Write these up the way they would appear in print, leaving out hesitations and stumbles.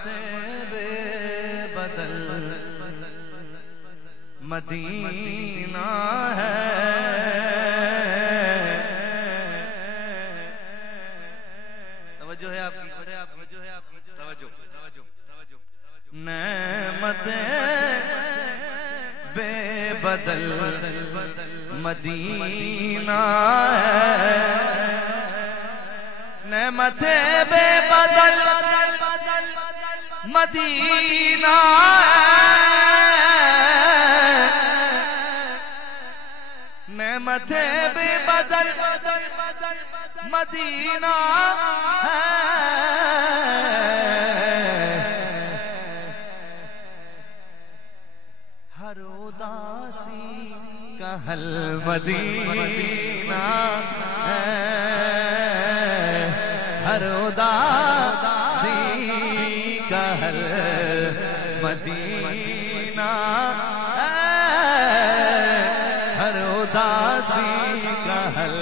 نعمت بے بدل مدینہ ہے، توجہ ہے آپ کی، توجہ نعمت بے بدل مدینہ ہے، نعمت بے بدل مدینہ نعمت بے بدل مدینہ ہر اداسی کا حل مدینہ ہے، ہر اداسی کا حل مدینہ ہے، ہر اداسی کا حل،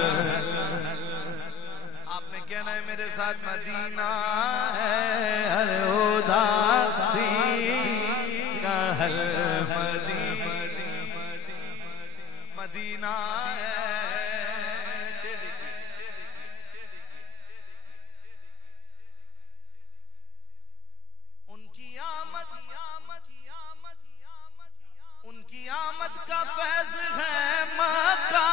آپ نے کہنا ہے میرے ساتھ مدینہ ہے، ہر اداسی کا حل مدینہ ہے۔ ان کی آمد کا فیض ہے مکہ،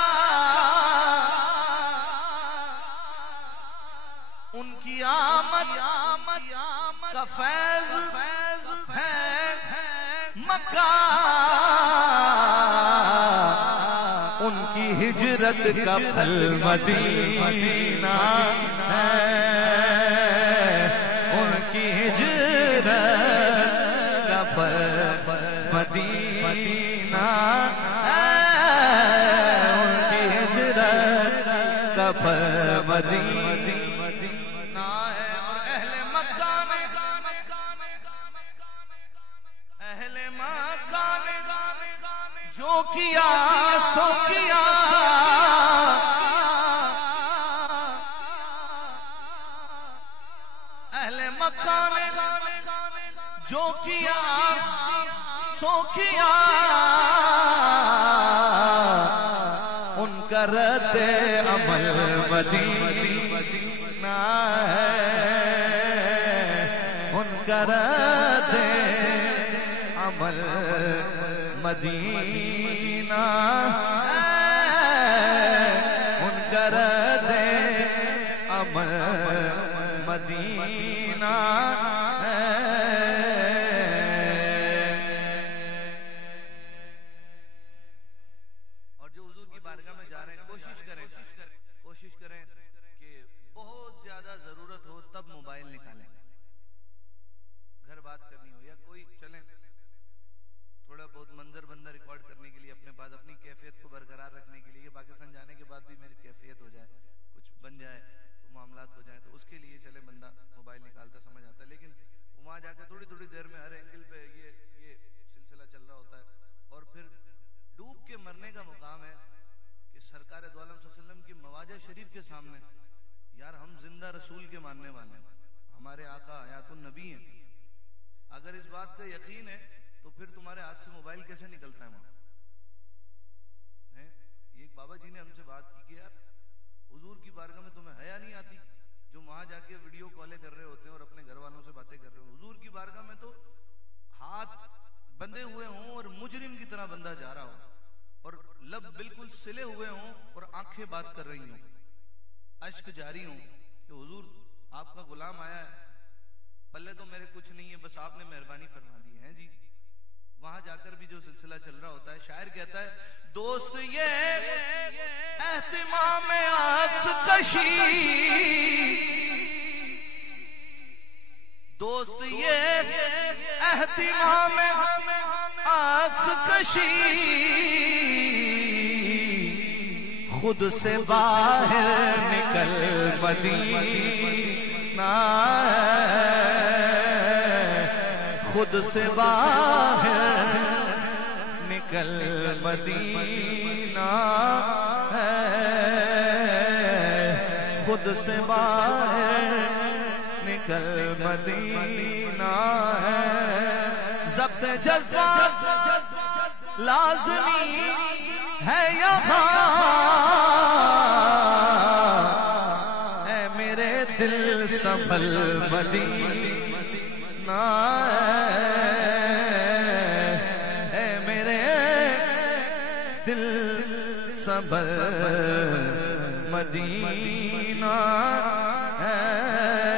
ان کی آمد کا فیض ہے مکہ، ان کی ہجرت کا پھل مدینہ ہے، ان کی ہجرت کا پھل مدینہ ہے، ان کی ہجرت کا پھل مدینہ ہے۔ اور اہل مکہ نے جو کیا سو کیا، اہل مکہ نے جو کیا سو کیا، ان کا رد عمل مدینہ ہے، ان کا رد عمل مدینہ ہے، ان کا رد عمل مدینہ ہے۔ اور جو حضور کی بارگاہ میں جا رہے ہیں کوشش کریں کہ بہت زیادہ ضرورت ہو تب موبائل نکالیں، گھر بات کرنی ہو یا کوئی چلیں تھوڑا بہت منظر بندہ ریکارڈ کرنے کے لیے اپنے پاس، اپنی کیفیت کو برقرار رکھنے کے لیے، پاکستان جانے کے بعد بھی میری کیفیت ہو جائے، کچھ بن جائے، معاملات ہو جائیں، تو اس کے لیے چلے بندہ موبائل نکالتا سمجھ آتا ہے، لیکن وہاں جا کے تھوڑی دیر میں ہر اینگل پہ یہ سلسلہ چل رہا ہوتا ہے، اور پھر ڈوب کے مرنے کا مقام ہے کہ سرکار دو عالم صلی اللہ علیہ وسلم کی مواجہ شریف کے سامنے، یار ہم زندہ رسول کے ماننے والے ہیں، ہمارے آقا حیات النبی ہیں، اگر اس بات کا یقین ہے تو پھر تمہارے ہاتھ سے موبائل کیسے نکلتا ہے وہاں؟ ایک بابا جی نے ہم سے بات کی کہ یار حضور کی بارگاہ میں تمہیں حیا نہیں آتی، جو وہاں جا کے ویڈیو کالیں کر رہے ہوتے ہیں اور اپنے گھر والوں سے باتیں کر رہے ہو، حضور کی بارگاہ میں تو ہاتھ بندے ہوئے ہوں اور مجرم کی طرح بندہ جا رہا ہو، اور لب بالکل سلے ہوئے ہوں اور آنکھیں بات کر رہی ہوں، اشک جاری ہوں کہ حضور آپ کا غلام آیا ہے، پلے تو میرے کچھ نہیں ہے، بس آپ نے مہربانی فرما دی ہے جی۔ وہاں جا کر بھی جو سلسلہ چل رہا ہوتا ہے، شاعر کہتا ہے دوست یہ اہتمام عکس کشی، دوست یہ اہتمام عکس کشی، خود سے باہر نکل مدینہ خود سے باہر نکل مدینہ ہے، خود سے باہر کل مدینہ ہے، ضبط جذبات لازمی ہے یہاں، اے میرے دل سنبھل مدینہ ہے، اے میرے دل سنبھل مدینہ ہے۔